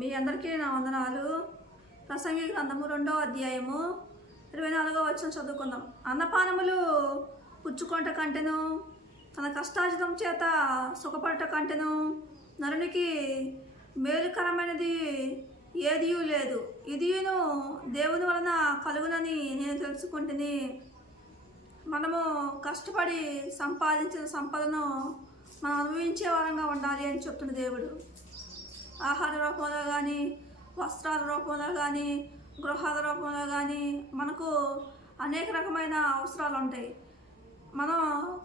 మీ అందరికీ నా వందనాలు. ప్రసంగి గ్రంథము 2వ అధ్యాయము 24వ వచనం చదువుకుందాం. అన్నపానములు పుచ్చుకొనుట కంటెను, తన కష్టార్జితం చేత సుఖపడుట కంటెను నరునికి మేలుకరమైనది ఏదియూ లేదు. ఇదియును దేవుని వలన కలుగునని నేను తెలుసుకుంటుని. మనము కష్టపడి సంపాదించిన సంపదను మనం అనుభవించే వారంగా ఉండాలి అని చెప్తున్న దేవుడు. ఆహార రూపంలో కానీ, వస్త్రాల రూపంలో కానీ, గృహాల రూపంలో కానీ మనకు అనేక రకమైన అవసరాలు ఉంటాయి. మనం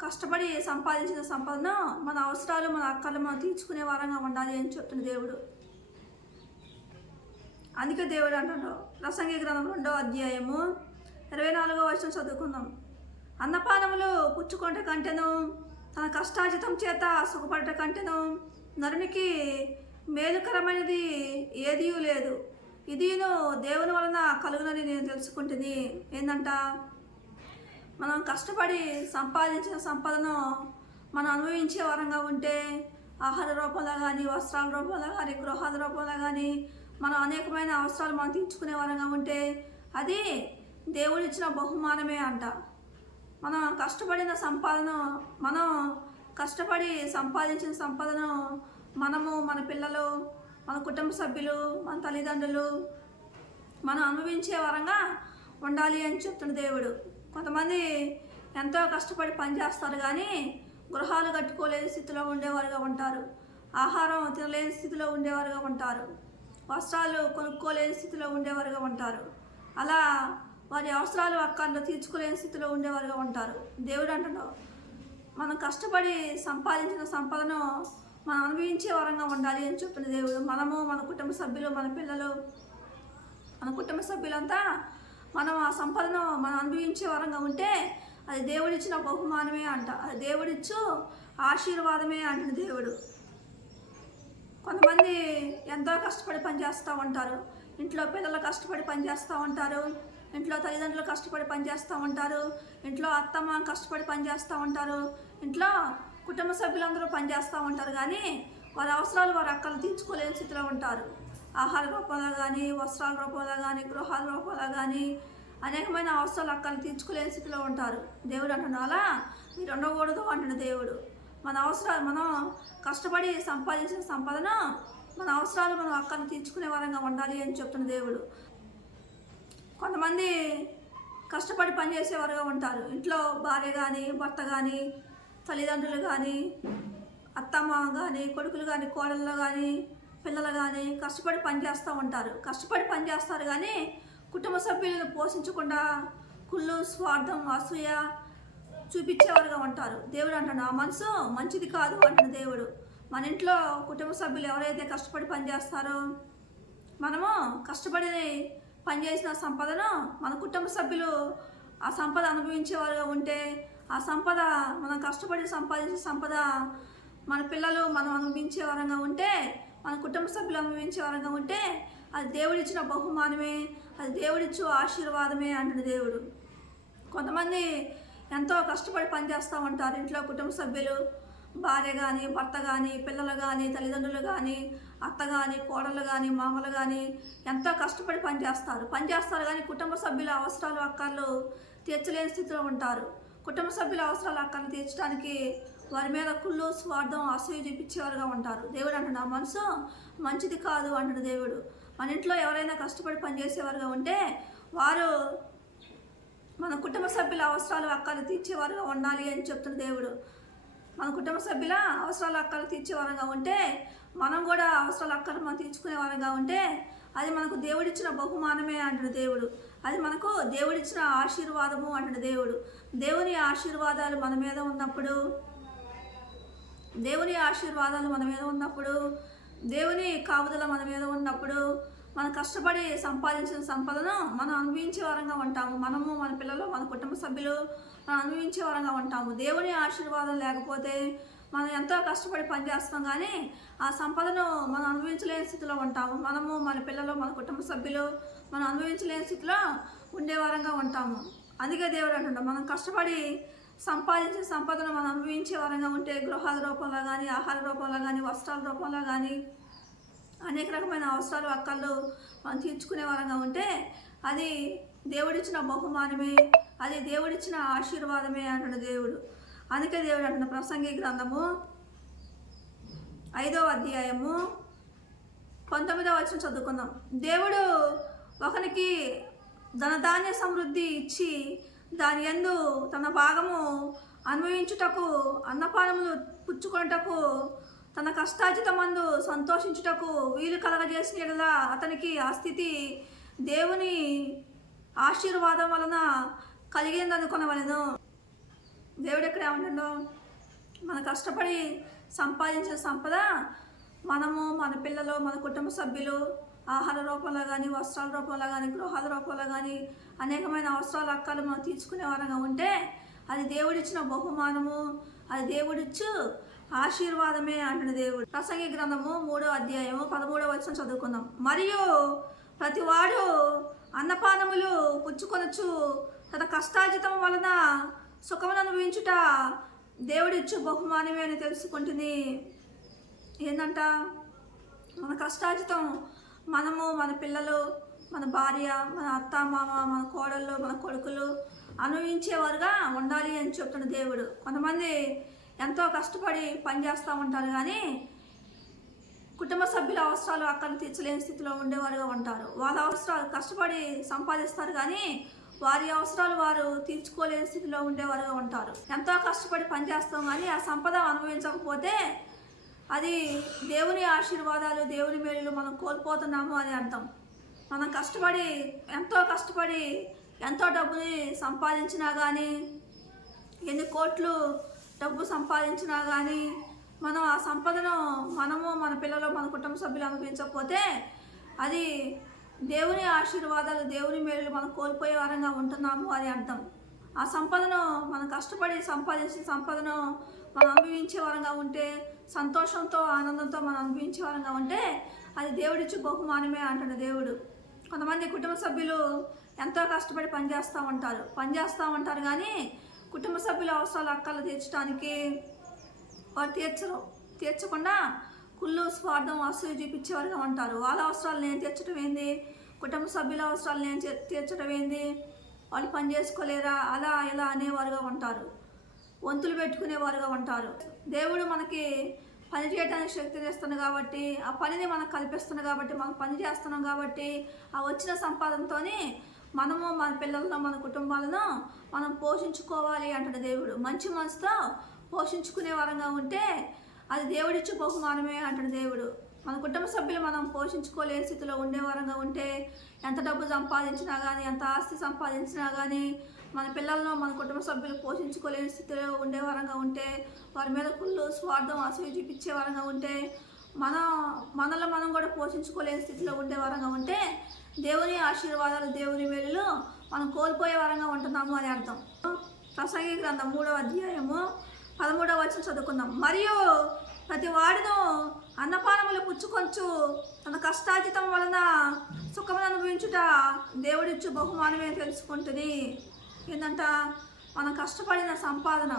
కష్టపడి సంపాదించిన సంపదను మన అవసరాలు, మన అక్కర్లు మనం తీర్చుకునే వారంగా ఉండాలి అని చెప్తున్న దేవుడు. అందుకే దేవుడు అంటున్నాడు, ప్రసంగి గ్రంథం 2వ అధ్యాయము 24వ వచనం చదువుకుందాం. అన్నపానములు పుచ్చుకొనుట కంటెను, తన కష్టార్జితం చేత సుఖపడుట కంటెను నరునికి మేలుకరమైనది ఏదియూ లేదు. ఇదిను దేవుని వలన కలుగునని నేను తెలుసుకుంటుంది. ఏంటంట, మనం కష్టపడి సంపాదించిన సంపదను మనం అనుభవించే వారంగా ఉంటే, ఆహార రూపంలో కానీ, వస్త్రాల రూపంలో కానీ, గృహాల రూపంలో కానీ మనం అనేకమైన అవసరాలు మనం తీర్చుకునే వారంగా ఉంటే అది దేవుడిచ్చిన బహుమానమే అంట. మనం కష్టపడిన సంపాదన, మనం కష్టపడి సంపాదించిన సంపదను మనము, మన పిల్లలు, మన కుటుంబ సభ్యులు, మన తల్లిదండ్రులు మనం అనుభవించే వారంగా ఉండాలి అని చెప్తున్న దేవుడు. కొంతమంది ఎంతో కష్టపడి పనిచేస్తారు కానీ గృహాలు కట్టుకోలేని స్థితిలో ఉండేవారుగా ఉంటారు, ఆహారం తినలేని స్థితిలో ఉండేవారుగా ఉంటారు, వస్త్రాలు కొనుక్కోలేని స్థితిలో ఉండేవారుగా ఉంటారు. అలా వారి అవసరాలు అక్కర్లు తీర్చుకోలేని స్థితిలో ఉండేవారుగా ఉంటారు. దేవుడు అంటున్నాడు, మనం కష్టపడి సంపాదించిన సంపదను మనం అనుభవించే వారంగా ఉండాలి అని చెప్తున్న దేవుడు. మనము, మన కుటుంబ సభ్యులు, మన పిల్లలు, మన కుటుంబ సభ్యులంతా మనం ఆ సంపదను మనం అనుభవించే వారంగా ఉంటే అది దేవుడిచ్చిన బహుమానమే అంట. అది దేవుడిచ్చు ఆశీర్వాదమే అంటున్న దేవుడు. కొంతమంది ఎంతో కష్టపడి పనిచేస్తూ ఉంటారు, ఇంట్లో పిల్లలు కష్టపడి పనిచేస్తూ ఉంటారు, ఇంట్లో తల్లిదండ్రులు కష్టపడి పనిచేస్తూ ఉంటారు, ఇంట్లో అత్తమ్మ కష్టపడి పనిచేస్తూ ఉంటారు, ఇంట్లో కుటుంబ సభ్యులందరూ పనిచేస్తూ ఉంటారు. కానీ వారి అవసరాలు, వారి అక్కలు తీర్చుకోలేని స్థితిలో ఉంటారు. ఆహార రూపంలో కానీ, వస్త్రాల రూపంలో కానీ, గృహాల రూపంలో కానీ అనేకమైన అవసరాలు, అక్కలు తీర్చుకోలేని స్థితిలో ఉంటారు. దేవుడు అంటున్నాడు, అలా మీరు ఉండకూడదు అంటున్న దేవుడు. మన అవసరాలు, మనం కష్టపడి సంపాదించిన సంపదను మన అవసరాలు, మన అక్కలు తీర్చుకునే వారంగా ఉండాలి అని చెప్తున్న దేవుడు. కొంతమంది కష్టపడి పనిచేసేవారుగా ఉంటారు. ఇంట్లో భార్య కానీ, భర్త కానీ, తల్లిదండ్రులు కానీ, అత్తమ్మ కానీ, కొడుకులు కానీ, కోడళ్ళు కానీ, పిల్లలు కానీ కష్టపడి పనిచేస్తూ ఉంటారు. కష్టపడి పనిచేస్తారు కానీ కుటుంబ సభ్యులను పోషించకుండా కుళ్ళు, స్వార్థం, అసూయ చూపించేవారుగా ఉంటారు. దేవుడు అంటాడు, ఆ మనసు మంచిది కాదు అంటున్న దేవుడు. మన ఇంట్లో కుటుంబ సభ్యులు ఎవరైతే కష్టపడి పనిచేస్తారో, మనము కష్టపడి పనిచేసిన సంపదను మన కుటుంబ సభ్యులు ఆ సంపద అనుభవించేవారుగా ఉంటే, ఆ సంపద మనం కష్టపడి సంపాదించే సంపద మన పిల్లలు మనం అనుభవించే వారంగా ఉంటే, మన కుటుంబ సభ్యులు అనుభవించే వారంగా ఉంటే అది దేవుడిచ్చిన బహుమానమే, అది దేవుడిచ్చు ఆశీర్వాదమే అంటున్న దేవుడు. కొంతమంది ఎంతో కష్టపడి పనిచేస్తూ ఉంటారు. ఇంట్లో కుటుంబ సభ్యులు, భార్య కానీ, భర్త కానీ, పిల్లలు కానీ, తల్లిదండ్రులు కానీ, అత్త కానీ, కోడళ్ళు కానీ, మామలు కానీ ఎంతో కష్టపడి పనిచేస్తారు కానీ కుటుంబ సభ్యుల అవసరాలు, అక్కర్లు తీర్చలేని స్థితిలో ఉంటారు. కుటుంబ సభ్యుల అవసరాలు, అక్కర్లు తీర్చడానికి వారి మీద కుళ్ళు, స్వార్థం, అసూయ చూపించేవారుగా ఉంటారు. దేవుడు అంటున్నా, మనసు మంచిది కాదు అంటున్న దేవుడు. మన ఇంట్లో ఎవరైనా కష్టపడి పనిచేసేవారుగా ఉంటే వారు మన కుటుంబ సభ్యుల అవసరాలు, అక్కర్లు తీర్చేవారుగా ఉండాలి అని చెప్తున్న దేవుడు. మన కుటుంబ సభ్యుల అవసరాలు, అక్కర్లు తీర్చేవారంగా ఉంటే, మనం కూడా అవసరాలు, అక్కర్లు మనం తీర్చుకునే వారంగా ఉంటే అది మనకు దేవుడిచ్చిన బహుమానమే అంటున్న దేవుడు. అది మనకు దేవుడిచ్చిన ఆశీర్వాదము అంటున్న దేవుడు. దేవుని ఆశీర్వాదాలు మన మీద ఉన్నప్పుడు, దేవుని ఆశీర్వాదాలు మన మీద ఉన్నప్పుడు, దేవుని కాపుదల మన మీద ఉన్నప్పుడు మనం కష్టపడి సంపాదించిన సంపదను మనం అనుభవించే వారంగా ఉంటాము. మనము, మన పిల్లలు, మన కుటుంబ సభ్యులు మనం అనుభవించే వారంగా ఉంటాము. దేవుని ఆశీర్వాదం లేకపోతే మనం ఎంతో కష్టపడి పనిచేస్తాం కానీ ఆ సంపదను మనం అనుభవించలేని స్థితిలో ఉంటాము. మనము, మన పిల్లలు, మన కుటుంబ సభ్యులు మనం అనుభవించలేని స్థితిలో ఉండేవారంగా ఉంటాము. అందుకే దేవుడు అంటున్నాడు, మనం కష్టపడి సంపాదించిన సంపదను మనం అనుభవించే వారంగా ఉంటే, గృహాల రూపంలో కానీ, ఆహార రూపంలో కానీ, వస్త్రాల రూపంలో కానీ అనేక రకమైన అవసరాలు అక్కర్లు మనం తీర్చుకునే వారంగా ఉంటే అది దేవుడిచ్చిన బహుమానమే, అది దేవుడిచ్చిన ఆశీర్వాదమే అంటున్న దేవుడు. అందుకే దేవుడు అంటున్న ప్రసంగి గ్రంథము 5వ అధ్యాయము 19వ వచనం చదువుకుందాం. దేవుడు ఒకనికి ధనధాన్య సమృద్ధి ఇచ్చి దాని యందు తన భాగము అనుభవించుటకు, అన్నపానములు పుచ్చుకొనుటకు, తన కష్టార్జితమందు సంతోషించుటకు వీలు కలగజేసిన యెడల అతనికి ఆ స్థితి దేవుని ఆశీర్వాదం వలన కలిగిందనుకొనవలెను. దేవుడు ఎక్కడ ఏమంటుండో, మన కష్టపడి సంపాదించిన సంపద మనము, మన పిల్లలు, మన కుటుంబ సభ్యులు ఆహార రూపంలో కానీ, వస్త్రాల రూపంలో కానీ, గృహాల రూపంలో కానీ అనేకమైన అవసరాల అక్కలు మనం తీర్చుకునే వారంగా ఉంటే అది దేవుడిచ్చిన బహుమానము, అది దేవుడిచ్చు ఆశీర్వాదమే అంటున్న దేవుడు. ప్రసంగి గ్రంథము 3వ అధ్యాయము 13వ వచనం చదువుకుందాం. మరియు ప్రతివాడు అన్నపానములు పుచ్చుకొనొచ్చు తన కష్టార్జితం వలన సుఖమును అనుభవించుట దేవుడిచ్చు బహుమానమే అని తెలుసుకుంటుంది. ఏంటంట, మన కష్టార్జితం మనము, మన పిల్లలు, మన భార్య, మన అత్త మామ, మన కోడళ్ళు, మన కొడుకులు అనుభవించేవారుగా ఉండాలి అని చెప్తున్న దేవుడు. కొంతమంది ఎంతో కష్టపడి పనిచేస్తూ ఉంటారు కానీ కుటుంబ సభ్యుల అవసరాలు అక్కడ తీర్చలేని స్థితిలో ఉండేవారుగా ఉంటారు. వాళ్ళ అవసరాలు కష్టపడి సంపాదిస్తారు కానీ వారి అవసరాలు వారు తీర్చుకోలేని స్థితిలో ఉండేవారుగా ఉంటారు. ఎంతో కష్టపడి పనిచేస్తాం కానీ ఆ సంపద అనుభవించకపోతే అది దేవుని ఆశీర్వాదాలు, దేవుని మేలులు మనం కోల్పోతున్నాము అని అర్థం. మనం ఎంతో కష్టపడి ఎంతో డబ్బుని సంపాదించినా కానీ, ఎన్ని కోట్లు డబ్బు సంపాదించినా కానీ మనం ఆ సంపదను మనము, మన పిల్లలు, మన కుటుంబ సభ్యులు అనుభవించకపోతే అది దేవుని ఆశీర్వాదాలు, దేవుని మేలులు మనం కోల్పోయే వారంగా ఉంటున్నాము అని అర్థం. ఆ సంపదను మనం కష్టపడి సంపాదించిన సంపదను మనం అనుభవించే వారంగా ఉంటే, సంతోషంతో ఆనందంతో మనం అనుభవించే వారంగా ఉంటే అది దేవుడిచ్చి బహుమానమే అంటున్న దేవుడు. కొంతమంది కుటుంబ సభ్యులు ఎంతో కష్టపడి పనిచేస్తూ ఉంటారు కానీ కుటుంబ సభ్యుల అవసరాలు అక్కలు తీర్చడానికి వారు తీర్చకుండా కుళ్ళు, స్వార్థం, అసూయ చూపించేవారుగా ఉంటారు. వాళ్ళ అవసరాలు నేను తీర్చడం ఏంది, కుటుంబ సభ్యుల అవసరాలు నేను తీర్చడం ఏంది, వాళ్ళు పని చేసుకోలేరా, అలా ఇలా అనేవారుగా ఉంటారు. వంతులు పెట్టుకునేవారుగా ఉంటారు. దేవుడు మనకి పని చేయడానికి శక్తిని ఇస్తున్నాడు కాబట్టి, ఆ పనిని మనకు కల్పిస్తున్నాడు కాబట్టి, మనం పని చేస్తున్నాం కాబట్టి ఆ వచ్చిన సంపాదనతో మనము, మన పిల్లలను, మన కుటుంబాలను మనం పోషించుకోవాలి అంటాడు దేవుడు. మంచి మనసుతో పోషించుకునే వారంగా ఉంటే అది దేవుడిచ్చే బహుమానమే అంటాడు దేవుడు. మన కుటుంబ సభ్యులు మనం పోషించుకోలేని స్థితిలో ఉండేవారంగా ఉంటే, ఎంత డబ్బు సంపాదించినా కానీ, ఎంత ఆస్తి సంపాదించినా కానీ మన పిల్లలను, మన కుటుంబ సభ్యులు పోషించుకోలేని స్థితిలో ఉండేవారంగా ఉంటే, వారి మీద కుళ్ళు, స్వార్థం, అసూయ చూపించే వారంగా ఉంటే, మనలో మనం కూడా పోషించుకోలేని స్థితిలో ఉండేవారంగా ఉంటే దేవుని ఆశీర్వాదాలు, దేవుని మేలులు మనం కోల్పోయే వారంగా ఉంటున్నాము అని అర్థం. ప్రసంగి గ్రంథం 3వ అధ్యాయము 13వ వచనం చదువుకుందాం. మరియు ప్రతి వాడును అన్నపానములు పుచ్చుకొంచు తన కష్టార్జితం వలన సుఖమును అనుభవించుట దేవుడిచ్చు బహుమానమే తెలుసుకుంటుంది. ఏంటంట, మనం కష్టపడిన సంపాదన,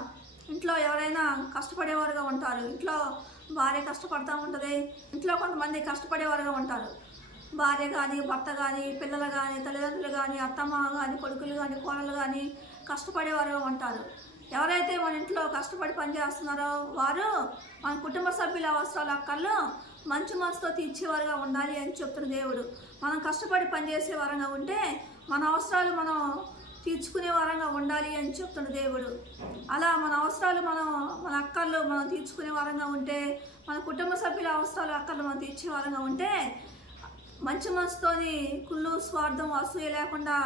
ఇంట్లో ఎవరైనా కష్టపడేవారుగా ఉంటారు. ఇంట్లో భార్య కష్టపడుతూ ఉంటుంది, ఇంట్లో కొంతమంది కష్టపడేవారుగా ఉంటారు. భార్య కానీ, భర్త కానీ, పిల్లలు కానీ, తల్లిదండ్రులు కానీ, అత్తమ్మ కానీ, కొడుకులు కానీ, కోడలు కానీ కష్టపడేవారుగా ఉంటారు. ఎవరైతే మన ఇంట్లో కష్టపడి పనిచేస్తున్నారో వారు మన కుటుంబ సభ్యుల అవసరాలు అక్కర్లు మంచి మనసుతో తీర్చేవారుగా ఉండాలి అని చెప్తున్న దేవుడు. మనం కష్టపడి పనిచేసే వారంగా ఉంటే మన అవసరాలు మనం తీర్చుకునే వారంగా ఉండాలి అని చెప్తున్న దేవుడు. అలా మన అవసరాలు మన అక్కర్లు మనం తీర్చుకునే వారంగా ఉంటే, మన కుటుంబ సభ్యుల అవసరాలు అక్కర్లు మనం తీర్చే వారంగా ఉంటే, మంచి మనసుతోని కుళ్ళు, స్వార్థం, అసూయ లేకుండా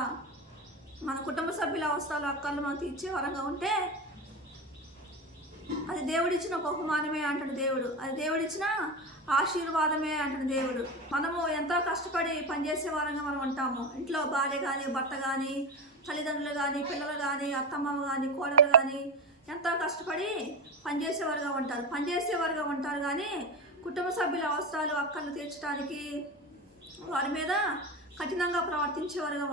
మన కుటుంబ సభ్యుల అవసరాలు అక్కర్లు మనం తీర్చే వారంగా ఉంటే అది దేవుడిచ్చిన బహుమానమే అంటాడు దేవుడు. అది దేవుడిచ్చిన ఆశీర్వాదమే అంటాడు దేవుడు. మనము ఎంతో కష్టపడి పనిచేసే వారంగా మనం ఉంటాము. ఇంట్లో భార్య కానీ, భర్త కానీ, తల్లిదండ్రులు కానీ, పిల్లలు కానీ, అత్తమ్మ కానీ, కోడలు కానీ ఎంతో కష్టపడి పనిచేసేవారుగా ఉంటారు కానీ కుటుంబ సభ్యుల అవసరాలు అక్కర్లు తీర్చడానికి వారి మీద కఠినంగా ప్రవర్తించేవారుగా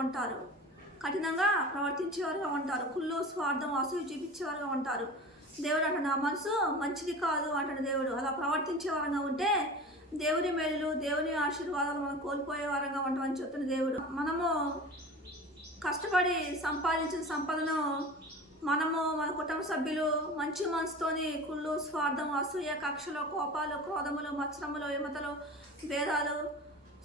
ఉంటారు. కుళ్ళు, స్వార్థం, అసూయ చూపించేవారుగా ఉంటారు. దేవుడు అంటాడు, నా మనసు మంచిది కాదు అంటాడు దేవుడు. అలా ప్రవర్తించే వారంగా ఉంటే దేవుని మేలులు దేవుని ఆశీర్వాదాలు మనం కోల్పోయే వారంగా ఉంటామని చెప్తున్న దేవుడు. మనము కష్టపడి సంపాదించిన సంపదను మనము మన కుటుంబ సభ్యులు మంచి మనసుతోని కుళ్ళు, స్వార్థం, అసూయ, కక్షలు, కోపాలు, క్రోధములు, మత్సరములు, విమతలు, భేదాలు,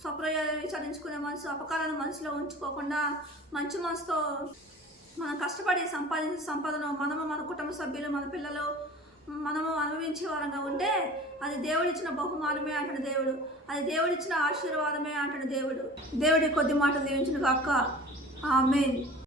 స్వప్రయోజనం విచారించుకునే మనసు, అపకారాలను మనసులో ఉంచుకోకుండా మంచి మనసుతో మనం కష్టపడి సంపాదించిన సంపదను మనము మన కుటుంబ సభ్యులు మన పిల్లలు మనము అనుభవించే వారంగా ఉంటే అది దేవుడిచ్చిన బహుమానమే అంటాడు దేవుడు. అది దేవుడిచ్చిన ఆశీర్వాదమే అంటాడు దేవుడు. దేవుడి కొద్ది మాటలు దీవించును గాక. ఆమేన్.